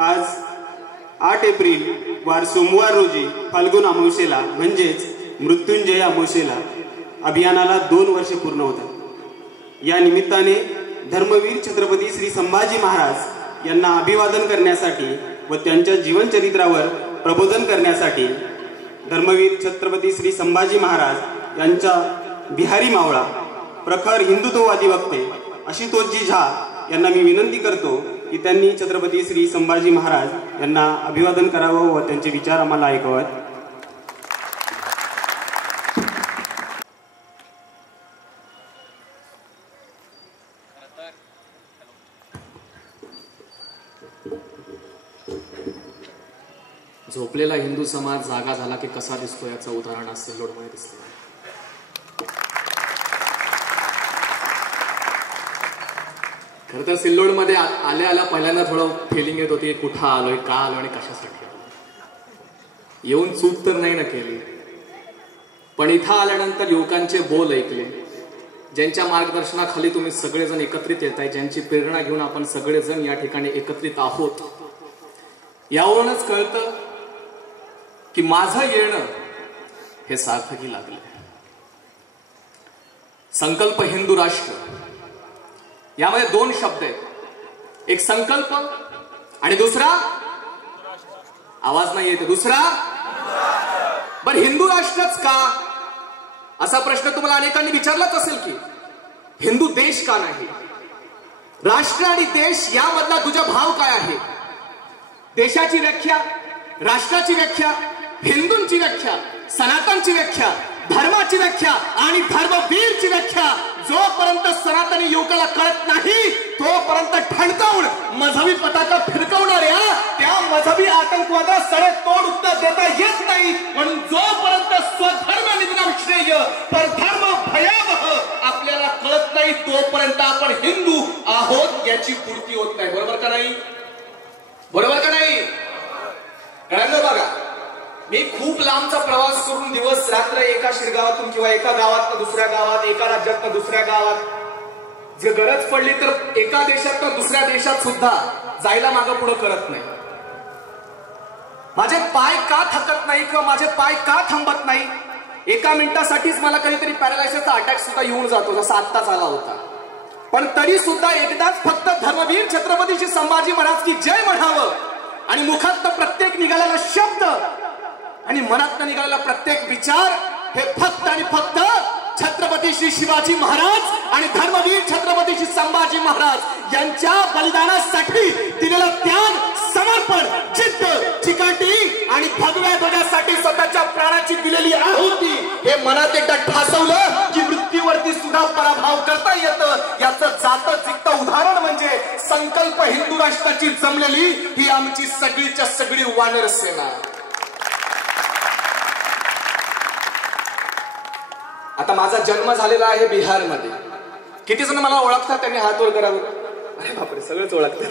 आज 8 एप्रिल वार सोमवार रोजी फाल्गुन अमावस्येला म्हणजेच मृत्युंजय अमावस्येला अभियानाला 2 वर्षे पूर्ण होतात। या निमित्ताने धर्मवीर छत्रपती श्री संभाजी महाराज यांना अभिवादन करण्यासाठी व त्यांच्या जीवनचरित्रावर प्रबोधन करण्यासाठी धर्मवीर छत्रपती श्री संभाजी महाराज यांच्या बिहारी मावळा प्रखर हिंदुत्ववादी वक्ते आशुतोषजी झा यांना मी विनंती करतो की त्यांनी छत्रपती श्री संभाजी महाराज यांना अभिवादन करावं व त्यांचे विचार आम्हाला ऐकावेत। झोपलेला हिंदू समाज जागा झाला की कसा दिसतो याचं उदाहरण आज सिल्लोडमध्ये दिसतं। खरं तर सिल्लोडमध्ये आल्या पहिल्यांदा थोडं फिलिंग येत होती, कुठं आलोय, का आलोय आणि कशासाठी आलोय। येऊन चूक तर नाही ना केली, पण इथं आल्यानंतर युवकांचे बोल ऐकले, ज्यांच्या मार्गदर्शनाखाली तुम्ही सगळेजण एकत्रित येताय, ज्यांची प्रेरणा घेऊन आपण सगळेजण या ठिकाणी एकत्रित आहोत, यावरूनच कळतं की माझं येणं हे सार्थकी लागले। संकल्प हिंदू राष्ट्र यामध्ये 2 शब्द आहेत, एक संकल्प आणि दुसरा आवाज नाही येते, दुसरा बर हिंदू राष्ट्रच का असा प्रश्न तुम्हाला अनेकांनी विचारलाच असेल की हिंदू देश का नाही, राष्ट्र आणि देश यामधला तुझा भाव काय आहे। देशाची व्याख्या, राष्ट्राची व्याख्या, हिंदूंची व्याख्या, सनातनची व्याख्या, धर्माची व्याख्या आणि धर्मवीरची व्याख्या जोपर्यंत सनातनी युवकाला कळत नाही तोपर्यंत ठणकावून मजहबी पताका फिरकवणाऱ्या त्या मजहबी आतंकवादाला सडे तोड उत्तर देता येत नाही। म्हणून जोपर्यंत स्वधर्म निधनम श्रेय परधर्म भयावह आपल्याला कळत नाही तोपर्यंत आपण हिंदू आहोत याची पूर्ती होत नाही। बरोबर का नाही? बरोबर का नाही? बघा, मी खूप लांबचा प्रवास करून दिवस रात्र एका शिरगावातून किंवा एका गावात दुसऱ्या गावात, एका राज्यात दुसऱ्या गावात, जे गरज पडली तर एका देशात दुसऱ्या देशात सुद्धा जायला मागं पुढं करत नाही। माझे पाय का थकत नाही किंवा माझे पाय का थांबत नाही, एका मिनिटासाठीच मला कधीतरी पॅरालायसिसचा अटॅक सुद्धा येऊन जातो, जसा आत्ताच आला होता, पण तरी सुद्धा एकदाच फक्त धर्मवीर छत्रपती श्री संभाजी महाराज की जय म्हणावं आणि मुखात प्रत्येक निघालेला शब्द आणि मनात निघालेला प्रत्येक विचार हे फक्त आणि फक्त छत्रपती श्री शिवाजी महाराज आणि धर्मवीर छत्रपती श्री संभाजी महाराज यांच्या बलिदानासाठी दिलेला त्याग, समर्पण, जिद्द, चिकाटी आणि भगव्या ध्वजासाठी स्वतःच्या प्राणाची दिलेली आहुती हे मनात एकदा ठासवलं की मृत्यूवरती सुद्धा पराभव करता येतं। याचं जातं जिकतं उदाहरण म्हणजे संकल्प हिंदू राष्ट्राची जमलेली ही आमची सगळीच्या सगळी वानर सेना। आता माझा जन्म झालेला आहे बिहारमध्ये, किती जण मला ओळखतात त्यांनी हात वर करावं? अरे बापरे, सगळेच ओळखतात।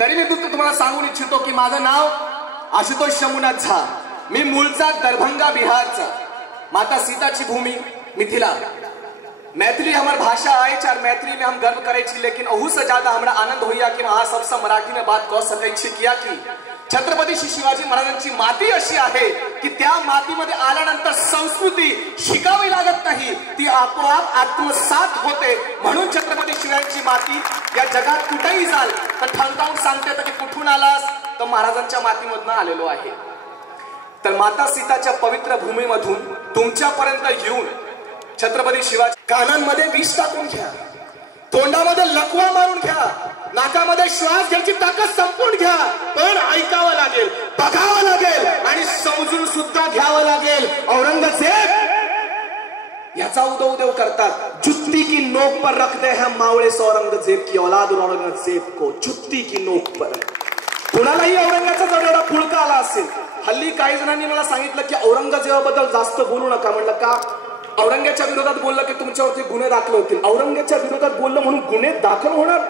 तरी मी तुम्हाला सांगून इच्छितो की माझं नाव आशुतोष शंभूनाथ झा, मी मूळचा दरभंगा बिहारचा, माता सीता की भूमि मिथिला। मैथिली हमारी भाषा है, चार मैथिली में हम गर्व करे छी, लेकिन अहू से ज्यादा हमरा आनंद होइया कि वहां सबसे मराठी में बात कह सकै छी किया की छत्रपती श्री शिवाजी महाराजांची माती अशी आहे की त्या मातीमध्ये आल्यानंतर संस्कृती शिकावी लागत नाही, ती आपोआप आत्मसात होते। म्हणून छत्रपती शिवाजींची माती या जगात कुठेही जाल तर ठणकावून सांगते की कुठून आलास, तर महाराजांच्या मातीमधून आलेलो आहे। तर माता सीताच्या पवित्र भूमीमधून तुमच्यापर्यंत येऊन छत्रपती शिवाजी कानांमध्ये विष टाकून घ्या, तोंडामध्ये लकवा मारून घ्या, नाकामध्ये श्वास घ्यायची ताकद संपून घ्या, पण ऐकावं लागेल, बघावं लागेल आणि समजून सुद्धा घ्यावं लागेल। औरंगजेब याचा उदोउदो करतात, जुत्ती की नोक पर रख दे हम मावळे से औरंगजेब की औलाद औरंगजेब को जुत्ती की नोक पर। कुणालाही औरंगाचा जर एवढा फुलका आला असेल, हल्ली काही जणांनी मला सांगितलं की औरंगजेबाबद्दल जास्त बोलू नका। म्हणलं का? औरंगाच्या विरोधात बोललं की तुमच्यावरती गुन्हे दाखल होतील। औरंगाच्या विरोधात बोललं म्हणून गुन्हे दाखल होणार?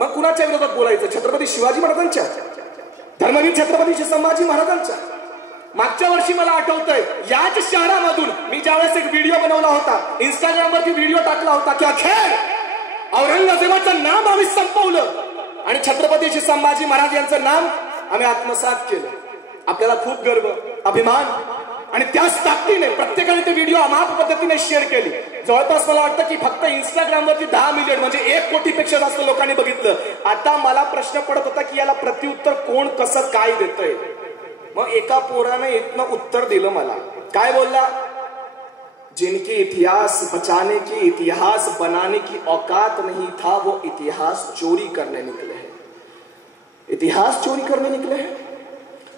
मग कुणाच्या विरोधात बोलायचं? छत्रपती शिवाजी महाराजांच्या, धर्मवीर छत्रपती श्री संभाजी महाराजांच्या। मागच्या वर्षी मला आठवतंय याच शहरामधून मी ज्यावेळेस एक व्हिडिओ बनवला होता, इंस्टाग्रामवरती व्हिडिओ टाकला होता की अखेर औरंगजेबाचं नाव आम्ही संपवलं, आणि छत्रपती संभाजी महाराज यांचं नाम आम्ही आत्मसात केलं. आपल्याला खूप गर्व, अभिमान आणि त्याच ताकदीने प्रत्येकाने ते व्हिडिओ अमाप पद्धतीने शेअर केली. जवळपास मला वाटतं की फक्त इंस्टाग्रामवरती 10 मिलियन म्हणजे 1 कोटीपेक्षा जास्त लोकांनी बघितलं. आता मला प्रश्न पडत होता की याला प्रत्युत्तर कोण कसं काय देतंय. मग एका पोराने इथनं उत्तर दिलं मला. काय बोलला? जिनकी इतिहास बचाने की, इतिहास बनाने की औकात नहीं था, वो इतिहास चोरी करने निकले हैं. इतिहास चोरी करने निकले हैं.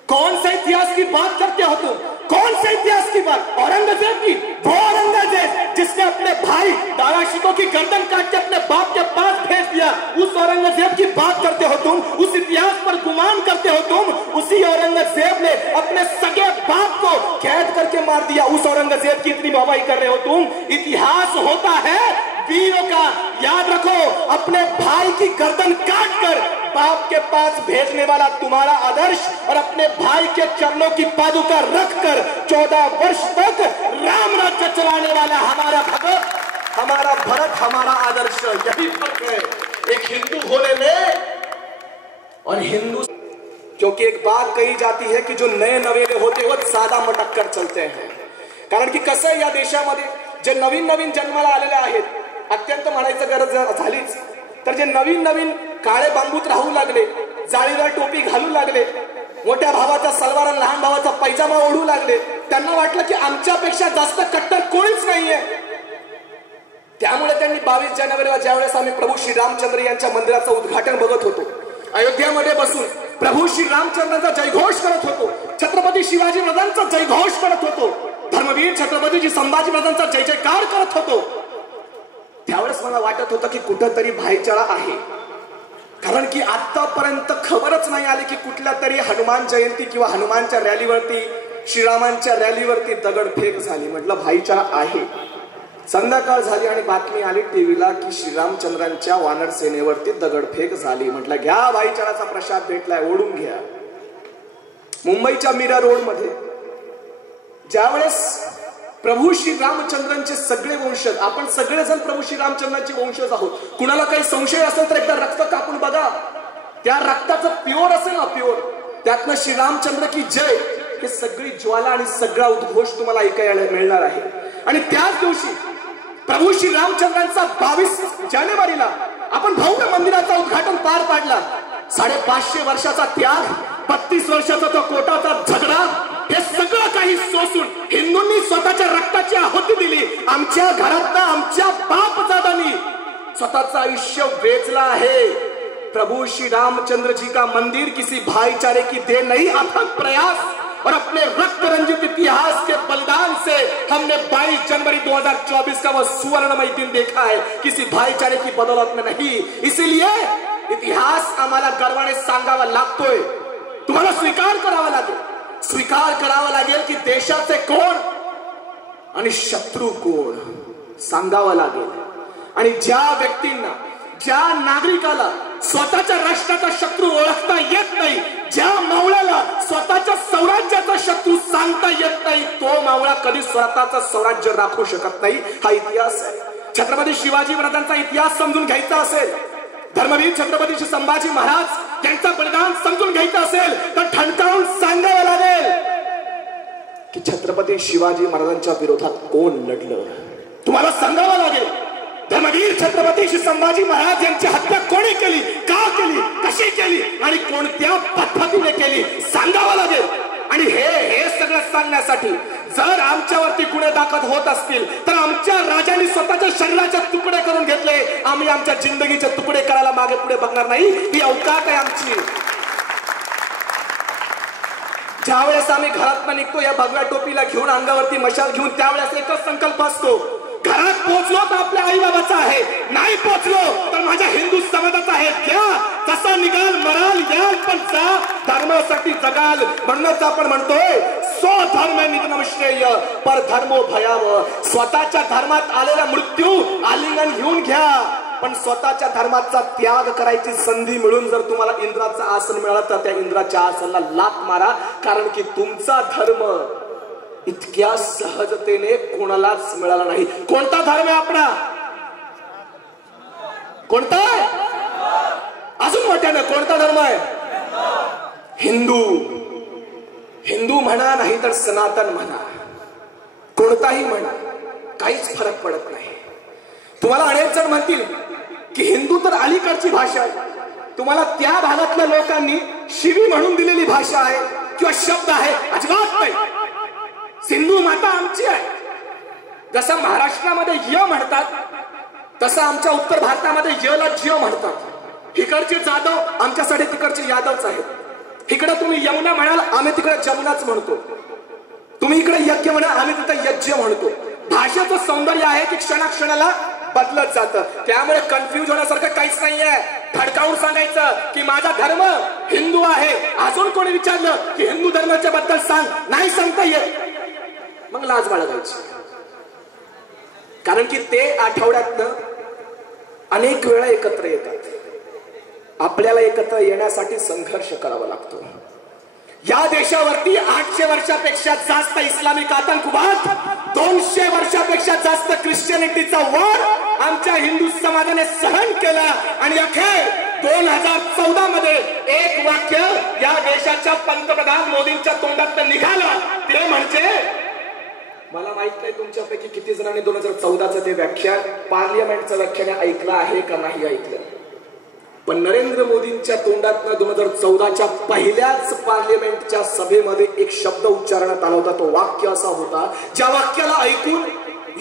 कौन सा इतिहास की बात करते हो तुम? कौन से इतिहास की बात? औरंगजेब की? वो औरंगजेब जिसने अपने भाई दारा शिकोह की गर्दन काट के अपने बाप के पास भेज दिया, उस औरंगजेब की बात करते हो तुम? उस इतिहास पर गुमान करते हो तुम? उसी औरंगजेब ने अपने सगे बाप को कैद करके मार दिया. उस औरंगजेब की इतनी वाहवाही कर रहे हो तुम. इतिहास होता है वीरों का. याद रखो, अपने भाई की गर्दन काट कर बाप के पास भेजने वाला तुम्हारा आदर्श और अपने भाई के चरणों की पादुका रखकर 14 वर्ष तक राम राज्य चलाने वाला हमारा भगत, हमारा भरत, हमारा आदर्श. यही फर्क है एक हिंदू होने में और हिंदू. क्योंकि एक बात कही जाती है कि जो नए नवेले होते वो सादा मटक कर चलते हैं. कारण की कसं आहे, या देशामध्ये जे नवीन नवीन जन्माला आलेले आहेत, अत्यंत म्हणायचं गरज झालीच तर जे नवीन नवीन काळे बांबूत राहू लागले, जाळीदार टोपी घालू लागले, मोठ्या भावाचा सलवार आणि लहान भावाचा पैजामा ओढू लागले, त्यांना वाटलं की आमच्यापेक्षा जास्त कट्टर कोणीच नाहीये. त्यामुळे त्यांनी 22 जानेवारीला ज्यावेळेस आम्ही प्रभू श्री रामचंद्र यांच्या मंदिराचं उद्घाटन बघत होतो, अयोध्यामध्ये बसून प्रभू श्री रामचंद्रांचा जयघोष करत होतो, छत्रपती शिवाजी महाराजांचा जयघोष करत होतो, धर्मवीर छत्रपती संभाजी महाराजांचा जय जयकार करत होतो, त्यावेळेस मला वाटत होतं की कुठंतरी भाईचारा आहे. कारण की आतापर्यंत खबरच नाही आली की कुठल्या तरी हनुमान जयंती किंवा हनुमानच्या रॅलीवरती, श्रीरामांच्या रॅलीवरती दगडफेक झाली. म्हटलं भाईचारा आहे. संध्याकाळ झाली आणि बातमी आली टीव्हीला की श्रीरामचंद्रांच्या वानर सेनेवरती दगडफेक झाली. म्हटलं घ्या, भाईचाराचा प्रसाद भेटलाय, ओढून घ्या. मुंबईच्या मीरा रोड मध्ये ज्यावेळेस प्रभू श्री रामचंद्रांचे सगळे वंशज, आपण सगळेजण प्रभू श्री रामचंद्रांचे वंशज आहोत. कुणाला काही संशय असेल तर एकदा रक्त कापून बघा. त्या रक्ताचं प्युअर असेल ना, प्युअर, त्यातनं श्रीरामचंद्र की जय हे सगळी ज्वाला आणि सगळा उद्घोष तुम्हाला ऐकायला मिळणार आहे. आणि त्याच दिवशी प्रभू श्री रामचंद्रांचा 22 जानेवारीला आपण भव्य मंदिराचा उद्घाटन पार पाडला. 550 वर्षाचा त्याग, 32 वर्षाचा तो कोटाचा झगडा, हे सगळं काही सोसून हिंदूंनी स्वतःच्या रक्ताची आहुती दिली. आमच्या घरातनं आमच्या बापदादांनी स्वतःचं आयुष्य वेचलं आहे. प्रभु श्री रामचंद्र जी का मंदिर किसी भाईचारे की देन नहीं, अथक प्रयास और अपने रक्त रंजित इतिहास के बलिदान से हमने 22 जनवरी 2024 का वो सुवर्णमय दिन देखा है, किसी भाईचारे की बदौलत में नहीं. इसीलिए इतिहास आम्हाला गर्वाने सांगावा लागतोय. तुम्हाला स्वीकार करावा लागेल, स्वीकार करावा लागेल की देशाचे कोण आणि शत्रू कोण सांगावं लागेल. आणि ज्या व्यक्तींना, ज्या नागरिकाला स्वतःच्या राष्ट्राचा शत्रू ओळखता येत नाही, ज्या मावळ्याला स्वतःच्या स्वराज्याचा शत्रू सांगता येत नाही, तो मावळा कधी स्वतःचं स्वराज्य राखू शकत नाही. हा इतिहास आहे. छत्रपती शिवाजी महाराजांचा इतिहास समजून घ्यायचा असेल, धर्मवीर छत्रपती संभाजी महाराज यांचं बलिदान समजून घ्यायचं असेल तर ठणकावून सांगावं लागेल की छत्रपती शिवाजी महाराजांच्या विरोधात कोण लढलं. तुम्हाला सांगावं लागेल धर्मवीर छत्रपती संभाजी महाराज यांची हत्या कोणी केली, का केली, कशी केली आणि कोणत्या पद्धतीने केली, सांगावं लागेल. आणि हे सगळं सांगण्यासाठी जर आमच्यावरती गुन्हे दाखल होत असतील तर आमच्या राजांनी स्वतःच्या शरीराचे तुकडे करून घेतले, आम्ही आमच्या जिंदगीचे तुकडे करायला मागे पुढे बघणार नाही. ही अवकात आहे आमची. ज्यावेळेस आम्ही घरात निघतो या भगव्या टोपीला घेऊन, अंगावरती मशाल घेऊन, त्यावेळेस एकच संकल्प असतो, घरात पोहोचलो तर आपल्या आई बाबाचा आहे, नाही पोहोचलो तर माझ्या हिंदू समाजाचा आहे. द्या, जसा निघाल मराल याल, पण जा धर्मासाठी जगाल. म्हणूनच आपण म्हणतोय स्वधर्म निधनम श्रेय पर धर्मो भयाव. स्वतःच्या धर्मात आलेला मृत्यू आलिंगन घेऊन घ्या, पण स्वतःच्या धर्माचा त्याग करायची संधी मिळून जर तुम्हाला इंद्राचं आसन मिळालं तर त्या इंद्राच्या आसनाला लाथ मारा. कारण की तुमचा धर्म इतक्या सहजतेने कोणालाच मिळाला नाही. कोणता धर्म आहे आपला? कोणता? अजून मोठ्यानं, कोणता धर्म आहे? हिंदू. हिंदू म्हणा नाही तर सनातन म्हणा, कोणताही म्हणा, काहीच फरक पडत नाही. तुम्हाला अनेक जण म्हणतील की हिंदू तर अलीकडची भाषा आहे, तुम्हाला त्या भागातल्या लोकांनी शिवी म्हणून दिलेली भाषा आहे किंवा शब्द आहे. अजिबात नाही. सिंधू माता आमची आहे. जसं महाराष्ट्रामध्ये य म्हणतात तसं आमच्या उत्तर भारतामध्ये यला ज्य म्हणतात. इकडचे जाधव आमच्यासाठी तिकडचे यादवच आहेत. इकडे तुम्ही यमुना म्हणाल, आम्ही तिकडे जमुनाच म्हणतो. तुम्ही इकडे यज्ञ म्हणाल, आम्ही तिथे यज्ञ म्हणतो. भाषेचं सौंदर्य आहे की क्षणाक्षणाला बदलत जातं. त्यामुळे कन्फ्युज होण्यासारखं काहीच नाहीये. धडकावून सांगायचं की माझा धर्म हिंदू आहे. अजून कोणी विचारलं की हिंदू धर्माच्या बद्दल सांग, नाही सांगता येत, मग लाज बाळगायची. कारण की ते आठवड्यातनं अनेक वेळा एकत्र येतात. आपल्याला एकत्र येण्यासाठी संघर्ष करावा लागतो. या देशावरती 800 वर्षापेक्षा जास्त इस्लामिक आतंकवाद, 200 वर्षापेक्षा जास्त ख्रिश्चनिटीचा वार आमच्या हिंदू समाजाने सहन केला. आणि अखेर 2014 मध्ये एक वाक्य या देशाच्या पंतप्रधान मोदींच्या तोंडात निघालं. ते म्हणजे, मला माहित नाही तुमच्यापैकी किती जणांनी 2014चं ते व्याख्यान पार्लिमेंटचं व्याख्यान ऐकलं आहे का नाही ऐकलं, पण नरेंद्र मोदींच्या तोंडातनं 2014च्या पहिल्याच पार्लिमेंटच्या सभेमध्ये एक शब्द उच्चारण्यात आला होता. तो वाक्य असा होता, ज्या वाक्याला ऐकून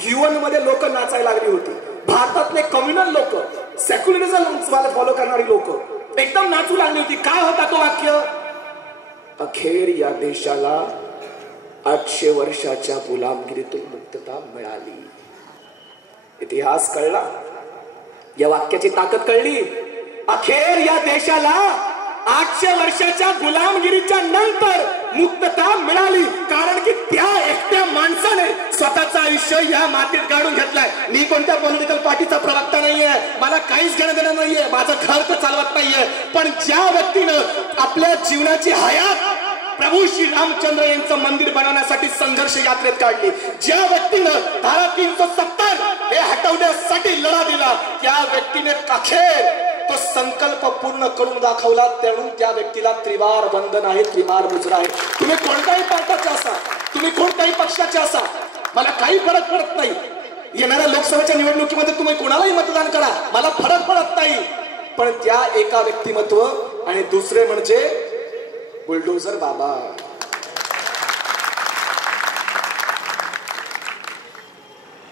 युएन मध्ये लोक नाचायला लागली होती. भारतातले कम्युनल लोक, सेक्युलरिझम फॉलो करणारी लोक एकदम नाचू लागली होती. काय होता तो वाक्य? अखेर या देशाला 800 वर्षाच्या गुलामगिरीतून मुक्तता मिळाली. इतिहास कळला, या वाक्याची ताकद कळली. अखेर या देशाला 800 वर्षाच्या गुलामगिरीच्या नंतर मुक्तता मिळाली. कारण की त्या एकट्या माणसाने स्वतःचं आयुष्य या मातीत गाडून घेतलंय. मी कोणत्या पॉलिटिकल पार्टीचा प्रवक्ता नाहीये, मला काहीच घेणं देणं नाहीये, माझं घर तर चालवत नाहीये. पण ज्या व्यक्तीनं आपल्या जीवनाची हयात प्रभू श्री रामचंद्र यांचं मंदिर बनवण्यासाठी संघर्ष यात्रेत काढली, ज्या व्यक्तीनं धारा 370 हे हटवण्यासाठी लढा दिला, त्या व्यक्तीने अखेर तो संकल्प पूर्ण करून दाखवला. त्यामुळे त्या व्यक्तीला त्रिवार वंदन आहे, त्रिवार मुजरा आहे. तुम्ही कोणत्याही पार्टाचे असा, तुम्ही कोणत्याही पक्षाचे असा, मला काही फरक पडत नाही. येणाऱ्या लोकसभेच्या निवडणुकीमध्ये तुम्ही कोणालाही मतदान करा, मला फरक पडत नाही. पण त्या एका व्यक्तिमत्व आणि दुसरे म्हणजे बुलडोझर बाबा.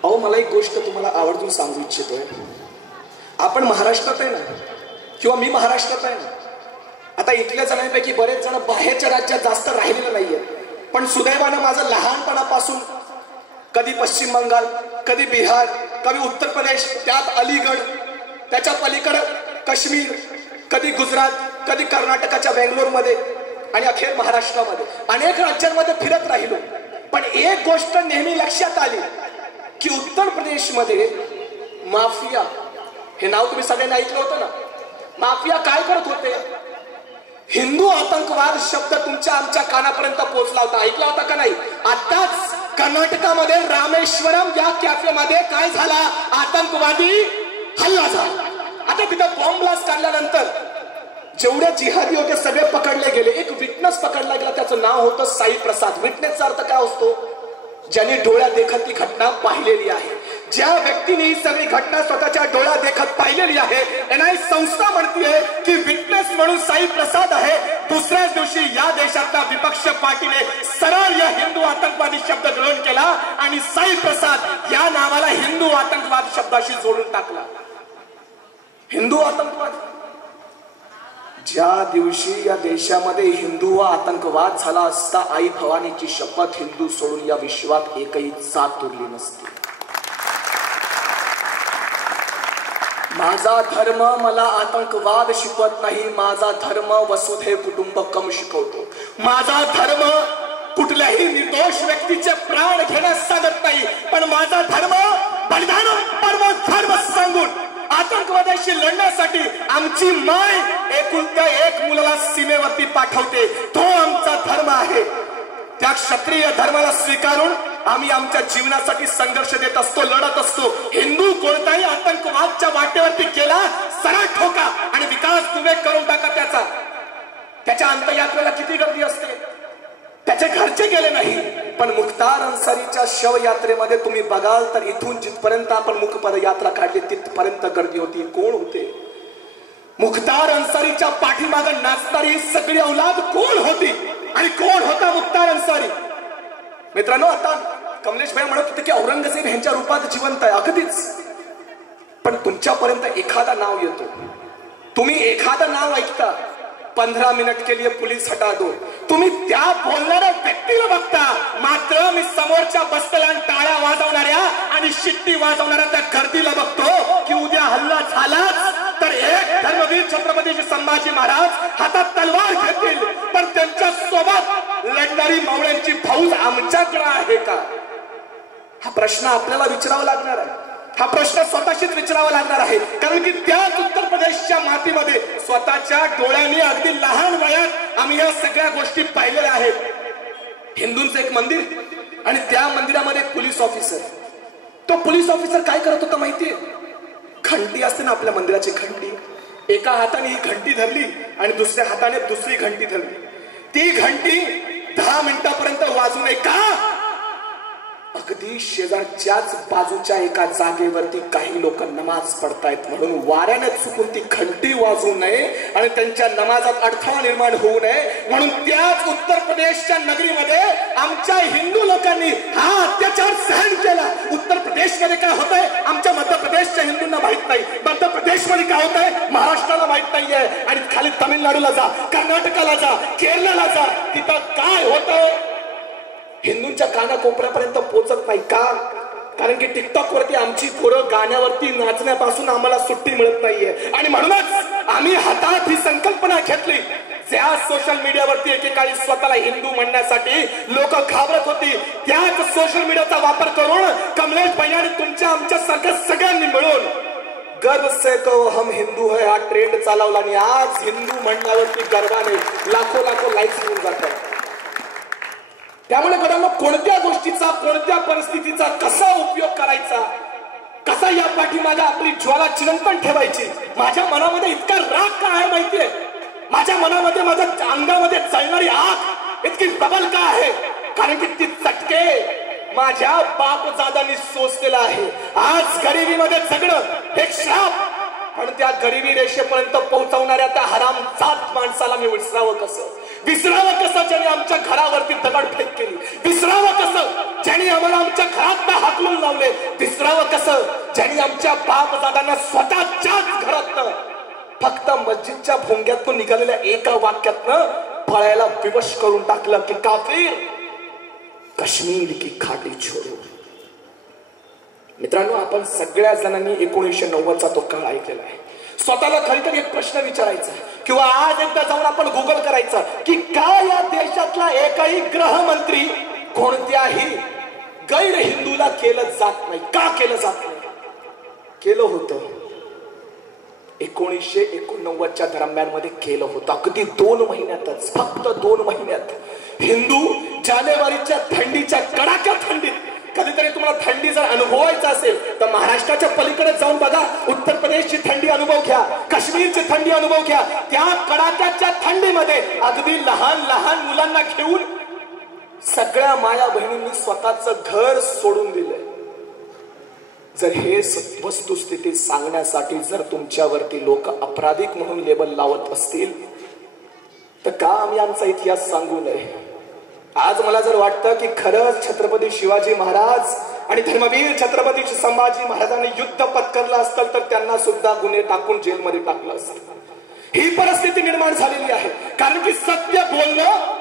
अहो, मला एक गोष्ट तुम्हाला आवर्जून सांगू इच्छितोय. आपण महाराष्ट्रात आहे ना, किंवा मी महाराष्ट्रात आहे ना. आता इथल्या जणांपैकी बरेच जण बाहेरच्या राज्यात जास्त राहिलेलं नाहीये, पण सुदैवानं माझं लहानपणापासून कधी पश्चिम बंगाल, कधी बिहार, कधी उत्तर प्रदेश, त्यात अलीगड, त्याच्या पलीकडं काश्मीर, कधी गुजरात, कधी कर्नाटकाच्या बेंगलोरमध्ये आणि अखेर महाराष्ट्रामध्ये अनेक राज्यांमध्ये फिरत राहिलो. पण एक गोष्ट नेहमी लक्षात आली की उत्तर प्रदेशमध्ये माफिया, हे नाव तुम्ही सगळ्यांनी ऐकलं होतं ना. माफिया काय करत होते? हिंदू आतंकवाद शब्द तुमच्या आमच्या कानापर्यंत पोहोचला होता, ऐकला होता का नाही? आताच कर्नाटकामध्ये रामेश्वरम या कॅफेमध्ये काय झाला? आतंकवादी हल्ला झाला. आता तिथं बॉम्ब ब्लास्ट काढल्यानंतर जेवढे जिहादी होते सगळे पकडले गेले. एक विटनेस पकडला गेला, त्याचं नाव होतं साई प्रसाद. विटनेसचा अर्थ काय असतो? ज्यांनी डोळ्या देखत ती घटना पाहिलेली आहे. ज्या व्यक्तीने ही सगळी घटना स्वतःच्या डोळ्या देखत पाहिलेली आहे, एनआय संस्था म्हणते की विटनेस म्हणून साई प्रसाद आहे. दुसऱ्याच दिवशी या देशातल्या विपक्ष पार्टीने सरळ या हिंदू आतंकवादी शब्द ग्रहण केला आणि साई प्रसाद या नावाला हिंदू आतंकवाद शब्दाशी जोडून टाकला. हिंदू आतंकवाद. ज्या दिवशी या देशामध्ये हिंदू व आतंकवाद झाला असता, आई भवानीची शपथ, हिंदू सोडून या विश्वात एकही जात उरली नसती. माझा धर्म मला आतंकवाद शिकवत नाही, माझा धर्म वसुधैव कुटुंबकम शिकवतो. माझा धर्म कुठल्याही निर्दोष व्यक्तीचे प्राण घेण्यास सांगत नाही, पण माझा धर्म बलिदान परम धर्म सांगून आतंकवादाशी लढण्यासाठी आमची माय एकुलत्या एक मुलाला सीमेवरती पाठवते. तो आमचा धर्म आहे. त्या त्या क्षत्रिय धर्माला स्वीकारून आम्ही आमच्या जीवनासाठी संघर्ष देत असतो, लढत असतो. हिंदू कोणताही आतंकवादच्या वाटेवरती गेला सरळ ठोका आणि विकास तुम्ही करून टाका त्याचा. त्याच्या अंत्ययात्रेला किती गर्दी असते, त्याचे घरचे गेले नाही, पण मुख्तार अन्सारीच्या शवयात्रेमध्ये तुम्ही बघाल तर इथून जिथपर्यंत आपण मुख पदयात्रा काढली तिथपर्यंत गर्दी होती. कोण होते? मुख्तार अन्सारीच्या पाठीमागं नाचणारी सगळी औलाद कोण होती आणि कोण होता मुख्तार अन्सारी? मित्रांनो, आता कमलेश भाई म्हणत होते की औरंगजेब यांच्या रूपात जिवंत आहे. अगदीच. पण तुमच्यापर्यंत एखादा नाव येतो, तुम्ही एखादं नाव ऐकता, 15 मिनिट के लिए पुलिस हटा दो, तुम्ही त्या बोलणाऱ्या व्यक्तीला बघता, मात्र मी समोरच्या बसलेल्या टाळ्या वाजवणाऱ्या आणि शिट्टी वाजवणाऱ्या त्या गर्दीला बघतो की उद्या हल्ला झालाच तर एक धर्मवीर छत्रपती संभाजी महाराज हातात तलवार घेतील, पण त्यांच्या सोबत लढणारी मावळ्यांची फौज आमच्याकडे आहे का? हा प्रश्न आपल्याला विचारावा लागणार आहे. हा प्रश्न स्वतःशीच विचारावा लागणार आहे. कारण की त्याच उत्तर प्रदेशच्या मातीमध्ये स्वतःच्या डोळ्यांनी अगदी लहान वयात आम्ही या सगळ्या गोष्टी पाहिलेल्या आहेत. हिंदूंचं एक मंदिर आणि त्या मंदिरामध्ये एक पोलीस ऑफिसर. तो पोलीस ऑफिसर काय करत होता माहितीये? घंटी असते ना आपल्या मंदिराची घंटी, एका हाताने ही घंटी धरली आणि दुसऱ्या हाताने दुसरी घंटी धरली. ती घंटी 10 मिनिटापर्यंत वाजू नये का? अगदी शेजारच्याच बाजूच्या एका जागेवरती काही लोक नमाज पडतायत म्हणून वाऱ्याने चुकून ती घंटी वाजू नये आणि त्यांच्या नमाजात अडथळा निर्माण होऊ नये म्हणून त्याच उत्तर प्रदेशच्या नगरीमध्ये आमच्या हिंदू लोकांनी हा अत्याचार सहन केला. उत्तर प्रदेशमध्ये काय होतंय आमच्या मध्य प्रदेशच्या हिंदूंना माहित नाही, मध्य प्रदेशमध्ये काय होतंय महाराष्ट्राला माहित नाहीये, आणि खाली तामिळनाडूला जा, कर्नाटकाला जा, केरळला जा, तिथं काय होतंय हिंदूंच्या कानाकोपऱ्यापर्यंत पोहोचत नाही का? कारण की टिकटॉक वरती आमची पोरं गाण्यावरती नाचण्यापासून आम्हाला सुट्टी मिळत नाहीये. आणि म्हणूनच आम्ही हातात ही संकल्पना घेतली. त्या सोशल मीडियावरती एकेकाळी स्वतःला हिंदू म्हणण्यासाठी लोक घाबरत होती, त्याच सोशल मीडियाचा वापर करून कमलेश भाई आणि तुमच्या आमच्या सारख्या सगळ्यांनी मिळून गर्व से कहो हम हिंदू है हा ट्रेंड चालवला आणि आज हिंदू म्हणण्यावरती गर्वाने लाखो लाखो लाईक्स होऊन जातात. त्यामुळे कळलं कोणत्या गोष्टीचा, कोणत्या परिस्थितीचा कसा उपयोग करायचा, कसा या पाठीमागे आपली ज्वाला चिरंतन ठेवायची. माझ्या मनामध्ये इतका राग का आहे माहितीये? माझ्या मनामध्ये, माझ्या अंगामध्ये जळणारी आग इतकी प्रबल का आहे? कारण की ती चटके माझ्या बापजादांनी सोसलेला आहे. आज गरिबीमध्ये जगणं एक श्राप, पण त्या गरिबी रेषेपर्यंत पोहोचवणाऱ्या त्या हरामजात माणसाला मी विसरावं कसं? विसरावं कसं ज्याने आमच्या घरावरती दगडफेक केली? विसरावं कसं ज्याने आम्हाला आमच्या घरात हाकलून लावले? विसरावं कसं ज्याने आमच्या बापदादांना स्वतःच्याच घरातनं फक्त मस्जिदच्या भोंग्यातून निघालेल्या एका वाक्यातनं पळायला विवश करून टाकलं की काफिर काश्मीर की खाटी छोडो. मित्रांनो, आपण सगळ्या जणांनी 1990चा तो काळ ऐकलेला आहे. स्वतःला खरीतरी एक प्रश्न विचारायचा किंवा आज एकदा जाऊन आपण गुगल करायचं की का या देशातला एकही गृहमंत्री कोणत्याही गैर हिंदूला केलं जात नाही? का केलं जात नाही? केलं होतं 1989च्या दरम्यानमध्ये केलं होतं. अगदी 2 महिन्यातच, फक्त 2 महिन्यात हिंदू जानेवारीच्या थंडीच्या कडाक्या थंडीत, कधीतरी तुम्हाला थंडी जर अनुभवायचं असेल तर महाराष्ट्राच्या पलीकडे जाऊन बघा. उत्तर प्रदेशची थंडी अनुभव घ्या, काश्मीरची थंडी अनुभव घ्या. त्या कडाक्याच्या थंडीमध्ये अगदी लहान लहान मुलांना घेऊन सगळ्या माया बहिणींनी स्वतःचं घर सोडून दिलंय. जर हे वस्तुस्थिती सांगण्यासाठी जर तुमच्यावरती लोक अपराधिक म्हणून लेबल लावत असतील तर का आम्ही आमचा इतिहास सांगू नये? आज मला जर वाटतं की खरंच छत्रपती शिवाजी महाराज आणि धर्मवीर छत्रपती संभाजी महाराजांनी युद्ध पत्करलं असतं तर त्यांना सुद्धा गुन्हे टाकून जेलमध्ये टाकलं असतं. ही परिस्थिती निर्माण झालेली आहे. कारण की सत्य बोलणं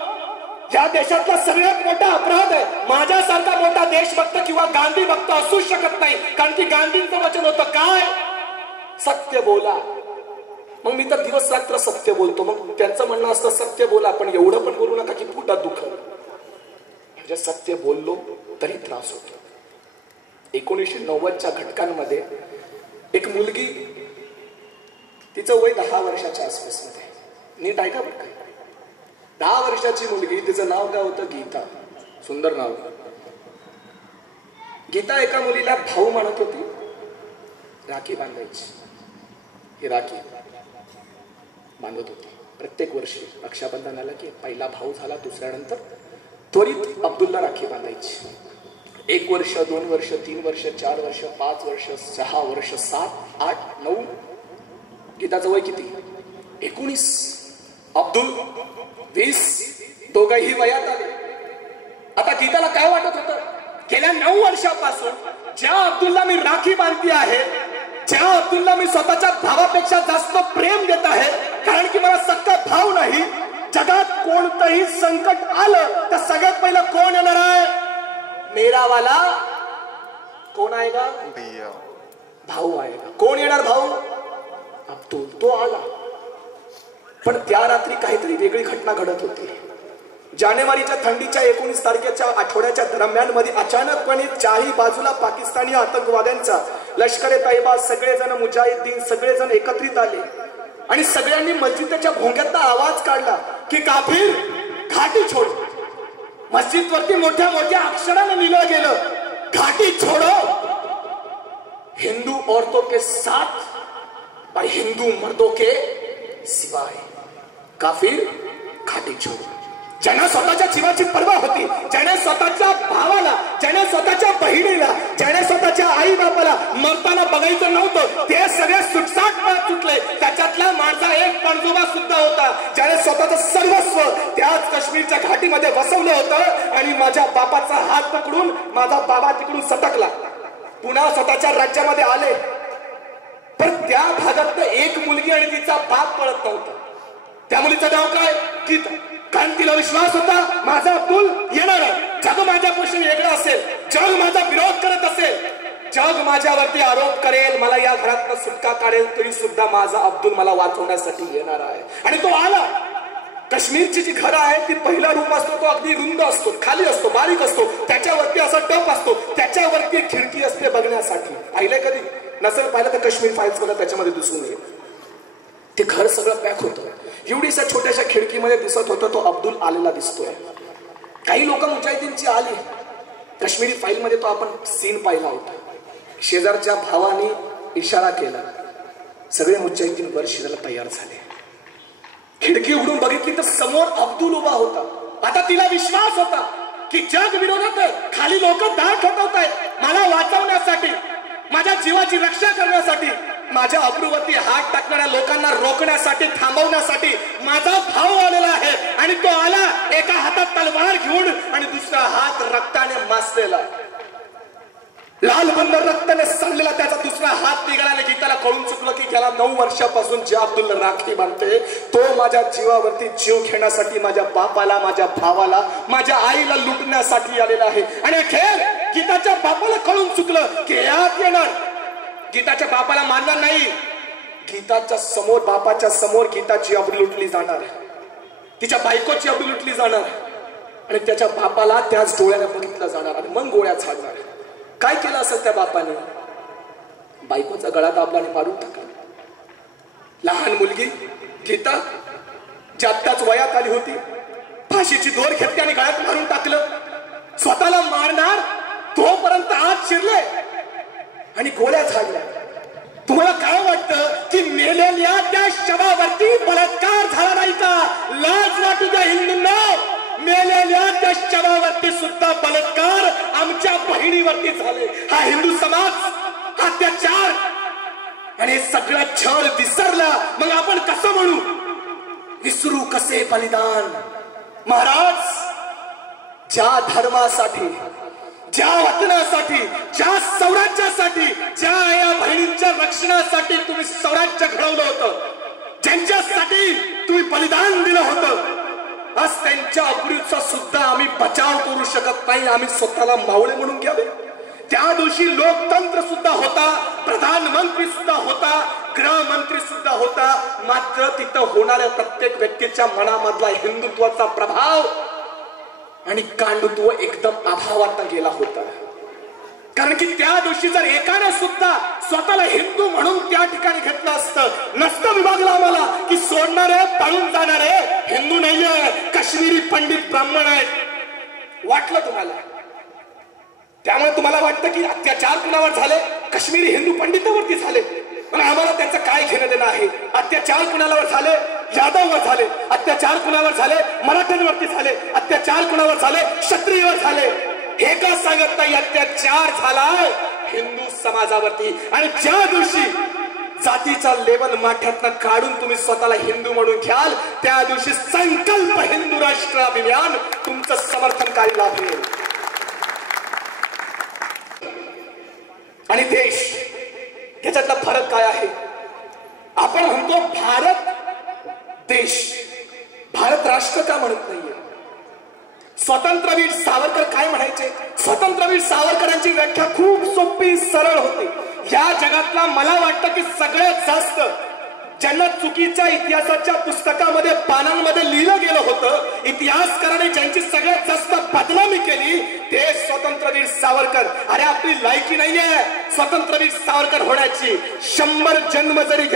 या देशातला सगळ्यात मोठा अपराध आहे. माझ्यासारखा मोठा देशभक्त किंवा गांधी भक्त असू शकत नाही. कारण की गांधींचं वचन होतं काय? सत्य बोला. मग मी तर दिवस रात्र सत्य बोलतो. मग त्यांचं म्हणणं असतं सत्य बोला पण एवढं पण बोलू नका की पोटात दुखल. म्हणजे सत्य बोललो तरी त्रास होतो. 1990च्या घटकांमध्ये एक मुलगी, तिचं वय 10 वर्षाच्या आसपास मध्ये, नीट ऐका बरं, 10 वर्षाची मुलगी, तिचं नाव काय होतं? गीता. सुंदर नाव. गीता एका मुलीला भाऊ म्हणत होती, राखी बांधायची. ही राखी बांधत होती. प्रत्येक वर्षी रक्षाबंधन आलं की पहिला भाऊ झाला, दुसऱ्यानंतर त्वरित अब्दुलला राखी बांधायची. 1 वर्ष, 2 वर्ष, 3 वर्ष, 4 वर्ष, 5 वर्ष, 6 वर्ष, 7, 8, 9. गीताचं वय किती? 19. अब्दुल 20. दोघंही वयात आले. आता गीताला काय वाटत होतं? गेल्या 9 वर्षापासून ज्या अब्दुलला मी राखी बांधली आहे, ज्या अब्दुलला मी स्वतःच्या भावापेक्षा जास्त प्रेम देत आहे, कारण की मला सक्का भाव नाही, जगात कोणतंही संकट आलं तर सगळ्यात पहिलं कोण येणार आहे? मेरा वाला कोण आएगा? भैया. भाऊ आएगा. कोण येणार? भाऊ अब्दुल. तो आला. पण त्या रात्री काहीतरी वेगळी घटना घडत होती. जानेवारीच्या थंडीच्या 19 तारखेच्या आठवड्याच्या दरम्यान मध्ये अचानकपणे चारही बाजूला पाकिस्तानी आतंकवाद्यांचा लष्कर ए तैयबा, सगळेजण मुजाहिदीन, सगळेजण एकत्रित आले आणि सगळ्यांनी मस्जिदच्या भोंग्यातला आवाज काढला की काफिर घाटी छोड. मस्जिद वरती मोठ्या मोठ्या अक्षराने लिहिलं गेलं, घाटी छोडो. हिंदू औरतों के साथ और हिंदू मर्दों के सिवाय. काफिर घाटी छोडो. ज्यांना स्वतःच्या जीवाची पर्वा होती, ज्याने स्वतःच्या भावाला, ज्याने स्वतःच्या बहिणीला, ज्याने स्वतःच्या आई बापाला मरताना बघायचं नव्हतं, ते सगळे सुटसाट मार सुटले. त्याच्यातला माझा एक पणजोबा सुद्धा होता, ज्याने स्वतःचं सर्वस्व त्याच काश्मीरच्या घाटीमध्ये बसवलं होतं आणि माझ्या बापाचा हात पकडून माझा बाबा तिकडून सटकला, पुन्हा स्वतःच्या राज्यामध्ये आले. पण त्या भागात एक मुलगी आणि तिचा बाप पळत नव्हता. त्या मुलीचं नाव काय? गीता. कारण तिला विश्वास होता, माझा अब्दुल येणार आहे. जग माझ्यापासून वेगळं असेल, जग माझा विरोध करत असेल, जग माझ्यावरती आरोप करेल, मला या घरातनं सुटका काढेल, तरी सुद्धा माझा अब्दुल मला वाचवण्यासाठी येणार आहे. आणि तो आला. काश्मीरची जी घरं आहे ती पहिला रूम असतो तो अगदी रुंद असतो, खाली असतो, बारीक असतो, त्याच्यावरती असा टप असतो, त्याच्यावरती एक खिडकी असते बघण्यासाठी. पाहिलंय कधी? नसेल पाहिलं तर काश्मीर फाईल्स मला त्याच्यामध्ये दिसून येईल. ते घर सगळं पॅक होतं. एवढीशा छोट्याशा खिडकीमध्ये दिसत होतं तो अब्दुल आलेला दिसतोय. काही लोक मुजाहिदीनची आली. काश्मीरी फाईल मध्ये तो आपण सीन पाहिला होता. शेजारच्या भावाने इशारा केला, सगळे मुजाहिदीन वर शिरायला तयार झाले. खिडकी उघडून बघितली तर समोर अब्दुल उभा होता. आता तिला विश्वास होता की जग विरोधात आहे, खाली लोक दार ठोकवत आहेत, मला वाचवण्यासाठी, माझ्या जीवाची रक्षा करण्यासाठी, माझ्या अब्रूवरती हात टाकणाऱ्या लोकांना रोखण्यासाठी, थांबवण्यासाठी माझा भाऊ आलेला आहे. आणि तो आला एका हातात तलवार घेऊन आणि दुसरा हात रक्ताने मासलेला, लाल बंदर रक्ताने सांडलेला त्याचा दुसरा हात निघाल्याने गीताला कळून चुकलं की गेल्या 9 वर्षापासून जे अब्दुल राखी बांधते तो माझ्या जीवावरती जीव घेण्यासाठी, माझ्या बापाला, माझ्या भावाला, माझ्या आईला लुटण्यासाठी आलेला आहे. आणि अखेर गीताच्या बापाला कळून चुकलं की यात येणार. गीताच्या बापाला मानणार नाही. गीताच्या समोर, बापाच्या समोर गीताची अब्रू लुटली जाणार, तिच्या बायकोची अब्रू लुटली जाणार आणि त्याच्या बापाला त्याच डोळ्याने बघितलं जाणार आणि मग गोळ्या झाडणार. काय केलं असेल त्या बापाने? बायकोचा गळा दाबला आणि मारून टाकला. लहान मुलगी गीता जी आत्ताच वयात आली होती, फाशीची दोर घेतली आणि गळ्यात मारून टाकलं. स्वतःला मारणार तोपर्यंत आत शिरले आणि गोळ्या झाडल्या. तुम्हाला काय वाटतं की मेलेल्या त्या शवावरती बलात्कार झाला नाही का? लाज वाटू द्या हिंदूंना. मेलेल्या त्या शवावरती सुद्धा बलात्कार आमच्या बहिणीवरती झाले. हा हिंदू समाज अत्याचार आणि सगळं छळ विसरला. मग आपण कसं म्हणू? विसरू कसे बलिदान? महाराज, ज्या धर्मासाठी, ज्या वतनासाठी, ज्या स्वराज्यासाठी, ज्या या बहिणींच्या रक्षणासाठी तुम्ही स्वराज्य घडवलं होतं, ज्यांच्यासाठी तुम्ही बलिदान दिलं होतं, आज त्यांच्या अब्रूचा सुद्धा आम्ही बचाव करू शकत नाही. आम्ही स्वतःला मावळे म्हणून घ्यावे. त्या दिवशी लोकतंत्र सुद्धा होता, प्रधानमंत्री सुद्धा होता, गृहमंत्री सुद्धा होता. मात्र तिथं होणाऱ्या प्रत्येक व्यक्तीच्या मनामधला हिंदुत्वाचा प्रभाव आणि कांडुत्व एकदम अभावात गेला होता. कारण की त्या दिवशी जर एकाने सुद्धा स्वतःला हिंदू म्हणून त्या ठिकाणी घेतलं असतं, नसतं विभागलं आम्हाला की सोडणारे, पळून जाणारे हिंदू नाहीये, काश्मीरी पंडित ब्राह्मण आहेत. वाटलं तुम्हाला. त्यामुळे तुम्हाला वाटतं की अत्याचार कुणावर झाले, काश्मीरी हिंदू पंडितावरती झाले, पण आम्हाला त्याचं काय घेणं देणं आहे. अत्याचार कुणावर झाले, यादववर झाले. अत्याचार कुणावर झाले, मराठ्यांवरती झाले. अत्याचार कुणावर झाले, क्षत्रियवर झाले. हे का सांगत नाही अत्याचार झालाय हिंदू समाजावरती. आणि ज्या दिवशी जातीचा लेवल माठ्यातनं काढून तुम्ही स्वतःला हिंदू म्हणून घ्याल, त्या दिवशी संकल्प हिंदू राष्ट्र अभियान तुमचं समर्थनकारी लाभेल. आणि देश, त्याच्यातला फरक काय आहे. आपण म्हणतो भारत देश, भारत राष्ट्र का म्हणत नाहीये. स्वतंत्रवीर सावरकर काय म्हणायचे. स्वतंत्रवीर सावरकरांची व्याख्या खूप सोपी सरळ होती. या जगातला मला वाटतं की सगळ्यात जास्त ज्यांना चुकीच्या इतिहासाच्या पुस्तकामध्ये पानांमध्ये लिहिलं गेलं होतं, इतिहासकाराने ज्यांची सगळ्यात जास्त बदनामी केली, ते स्वतंत्रवीर सावरकर. अरे आपली लायकी नाहीये स्वतंत्रवीर सावरकर होण्याची. 100 जन्म जरी